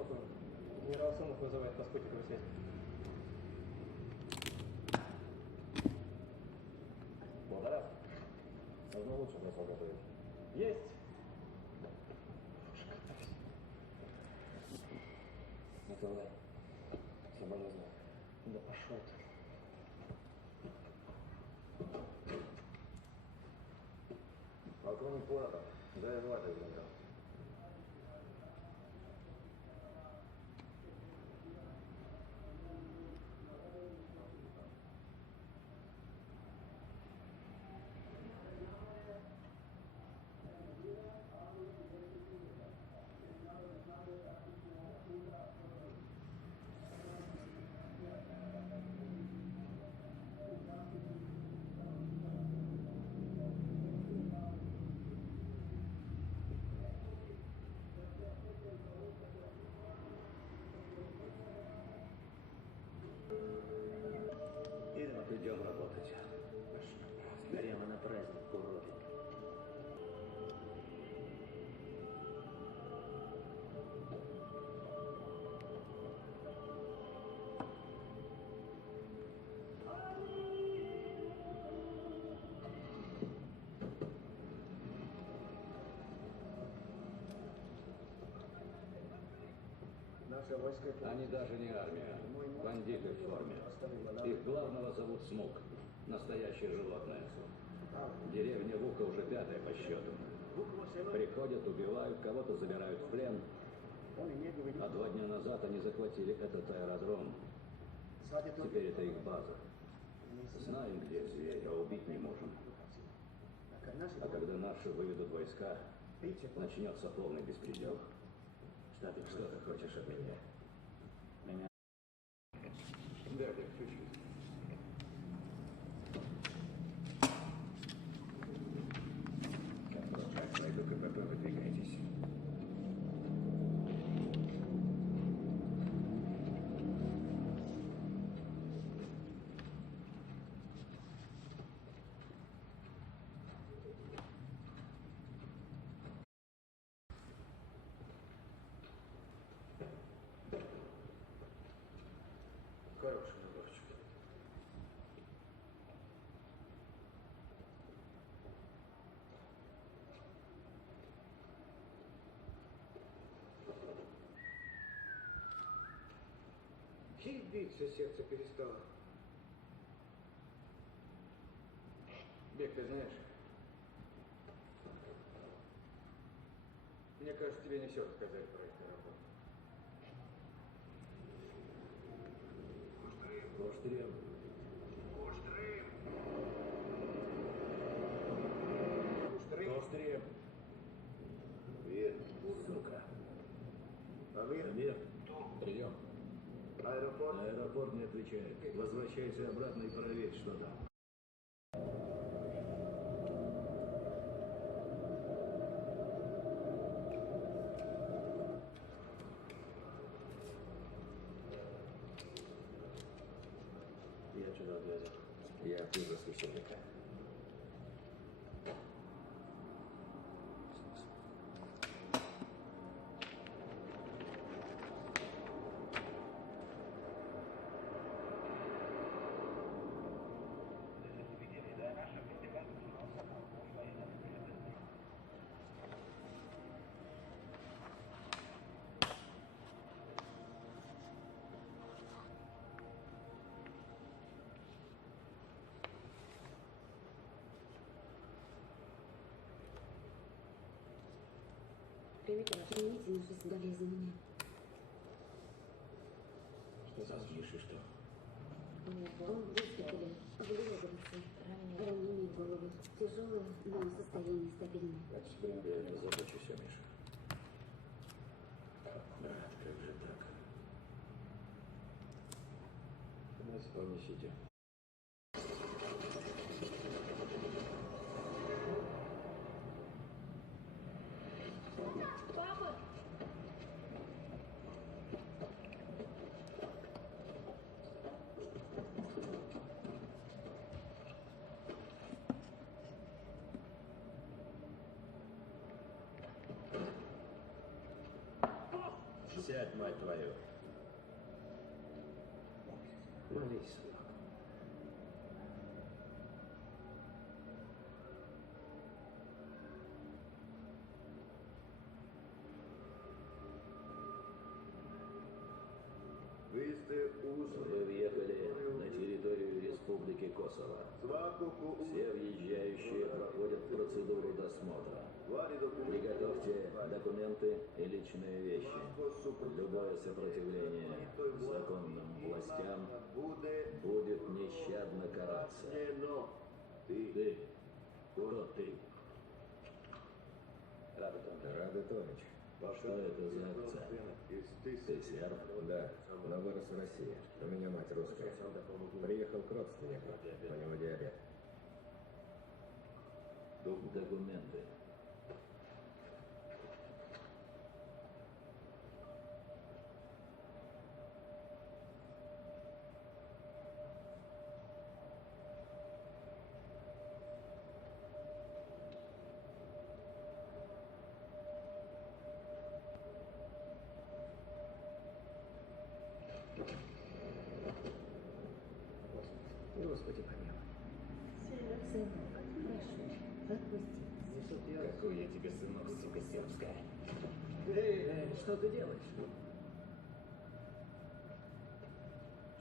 Толкую. Генерал Сомов вызывает по спутниковой связи. Благодарю. Нужно лучше бросок готовить. Есть! Николай, соболезную. Да пошел ты. Полковник Порохов, ДС-2 ты звонил. Идем работать. Прямо на праздник, уроды. Наши войска... Они даже не армия, бандиты в форме. Их главного зовут Смук, настоящее животное. Деревня Вука уже 5-я по счету. Приходят, убивают, кого-то забирают в плен. А 2 дня назад они захватили этот аэродром. Теперь это их база. Знаем, где зверь, а убить не можем. А когда наши выведут войска, начнется полный беспредел. Что ты хочешь от меня? Да, чуть-чуть. Как пройду КПП, выдвигайтесь. Хороший наборчик. Чуть биться сердце перестало. Бег, ты знаешь? Мне кажется, тебе не все рассказали про эту работу. Коштрем. Коштрем. Привет. Сука. Амир? Амир. Прием. Аэропорт? Аэропорт не отвечает. Возвращайся обратно и проверь, что там. Я чудо отвязал. Я хуже священника. Примите наши соболезнования. Что за Мишей, что? Он в госпитале, выложился, ранение в голову. Тяжелое, но состояние стабильное. Я позабочусь о Мише. Брат, как же так? Понесите. Папа! Сядь, мать твою. Молись, сынок. Вы въехали на территорию Республики Косово. Все въезжающие проходят процедуру досмотра. Приготовьте документы и личные вещи. Любое сопротивление законным властям будет нещадно караться. Ты? Кто ты? Радотович. Что это за акцент? Ты серб? Да, но вырос в России. У меня мать русская. Приехал к родственнику. У него диабет. Документы. Господи помилуй. Сынок, прошу, отпусти. Какой я тебе сынок, сука сербская. Что ты делаешь?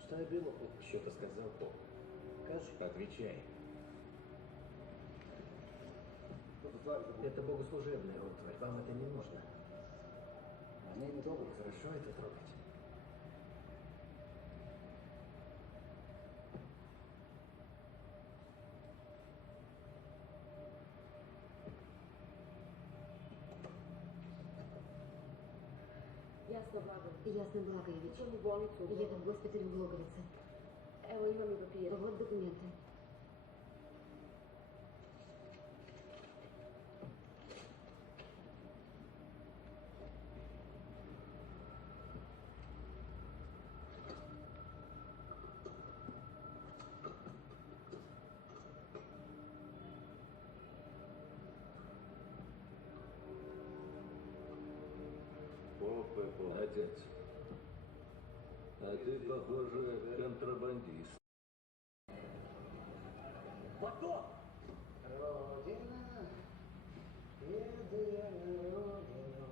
Что я было? Что-то сказал, Поп. Скажи. Отвечай. Это богослужебная ротварь, вам это не нужно. Она не трогает, хорошо это трогать. Jasno, Blagović. Ясно, Благович. Идем в больницу. Еду в госпиталь в Логовице. Evo imam i papire. Вот документы. Отец, а ты, похоже, контрабандист. Потом! Родина, еду я на родину.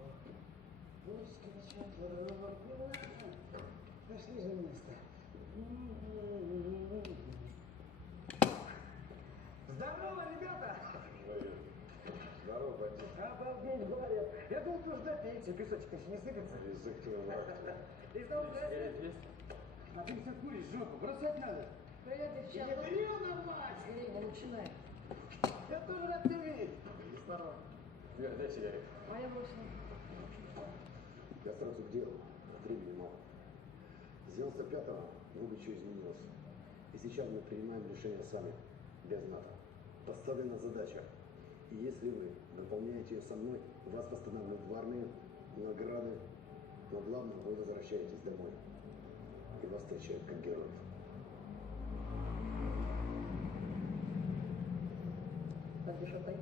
Пусть кричат родина. Пошли же место. Здорово, ребята! Здорово, бандит. Обалдеть, говорят. Я думал, что ждать яйца, песочек еще не сыпется. Язык твой враг. И что, а ты все куришь жопу, бросать надо. Да я девчата. Ядрена мать! Скорее, не начинай. Я тоже рад тебя видеть. Здорово. Дай сигарету. Моя бросила. Я сразу к делу. Времени мало. С 95-го много чего изменилось. И сейчас мы принимаем решение сами, без НАТО. Поставлена задача. И если вы выполняете ее со мной, вас восстанавливают в армию, награды, но главное, вы возвращаетесь домой. И вас встречают как героев. Поддержай.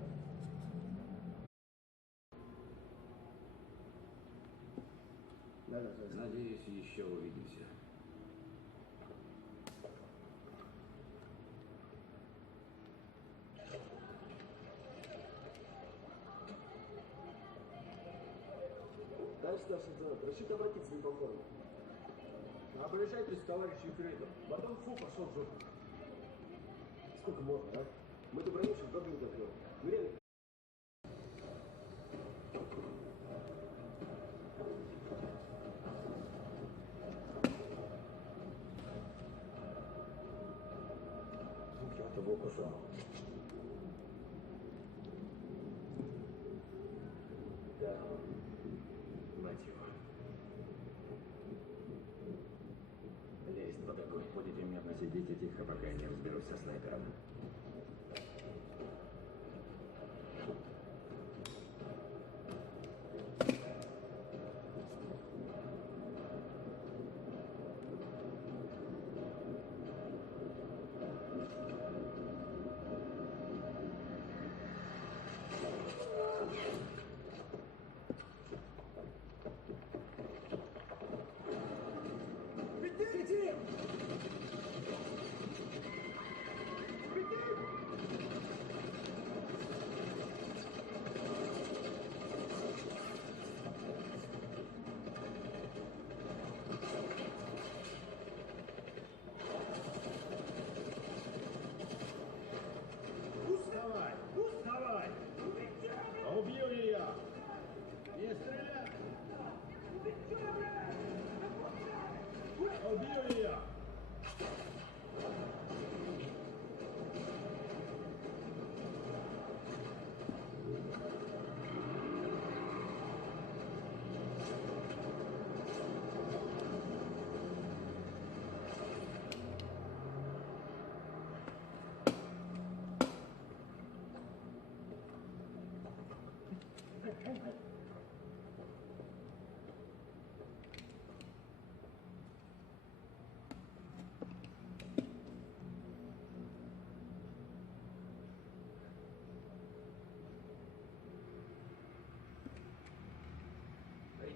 Надеюсь, еще увидимся. Дальше, старший лейтенант, решите обратиться не по форме. Обращайтесь к товарищу Ефрейтор. Потом фу, пошел в жопу. Сколько можно, а? Мы добровольцев до дня закрыли. Ну реально. Я того пошел. Да, мать его. Лезть под огонь. Будете мирно сидите тихо, пока я не разберусь со снайпером. Убью ее!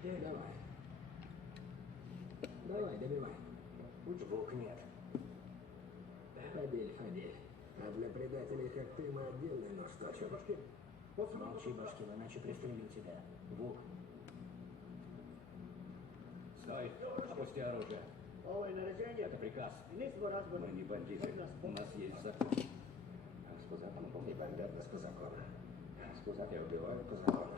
Давай. Давай, добивай. Волк нет. Фадель, Фадель. А для предателей, как ты, мы отдельный нож точим. Молчи, Башкин, иначе пристрелю тебя. Волк. Стой! Опусти оружие. Это приказ. Мы не бандиты. У нас есть закон. Спозакон. И бандерность по закону. Я убиваю. По закону.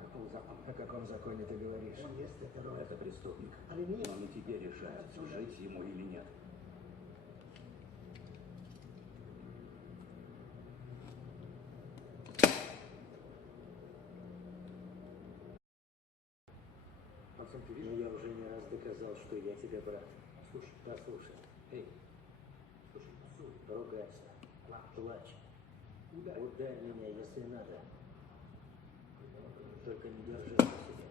Какой закон? О каком законе ты говоришь? Это преступник. Но не тебе решать, жить ему или нет. Но я уже не раз доказал, что я тебе брат. Слушай, послушай. Эй, ругайся, плачь. Ударь меня, если надо. Только не держи на себе.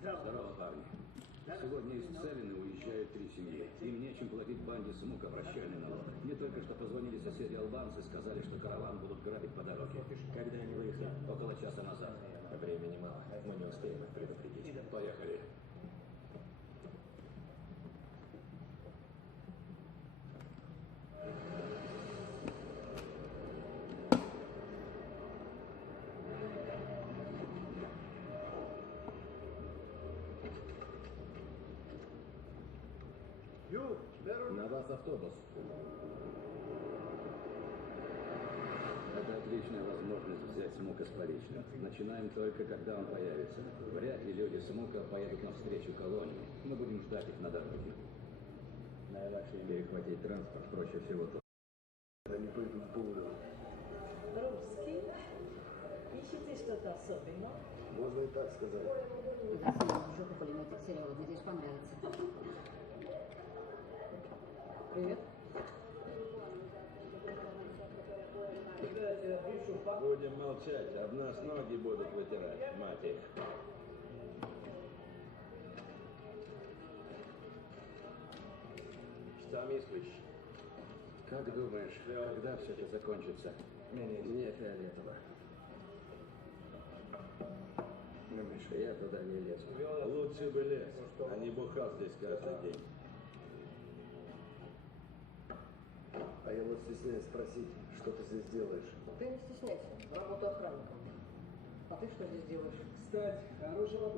Здорово, парни. Сегодня из Целины уезжают 3 семьи. Им нечем платить банде Смука прощальный налог. Мне только что позвонили соседи-албанцы, сказали, что караван будут грабить по дороге. Когда они выехали? Около часа назад. Времени мало. Мы не успеем их предупредить. Поехали. На вас автобус. Это отличная возможность взять Смука с поличным. Начинаем только, когда он появится. Вряд ли люди Смука поедут навстречу колонии. Мы будем ждать их на дороге. Перехватить транспорт проще всего тут. Они пойдут в пулю. Русский? Ищете что-то особенное? Можно и так сказать. Да, в жопу пулеметик, Серега, надеюсь, понравится. Привет. Будем молчать, об нас ноги будут вытирать, мать их. Что мыслишь? Как думаешь, когда все это закончится? Мне фиолетово. Миша, я туда не лезу. Лучше бы лез, а не бухал здесь каждый день. А я вот стесняюсь спросить, что ты здесь делаешь? Ты не стесняйся. Работа охранником. А ты что здесь делаешь? Кстати, хороший вопрос.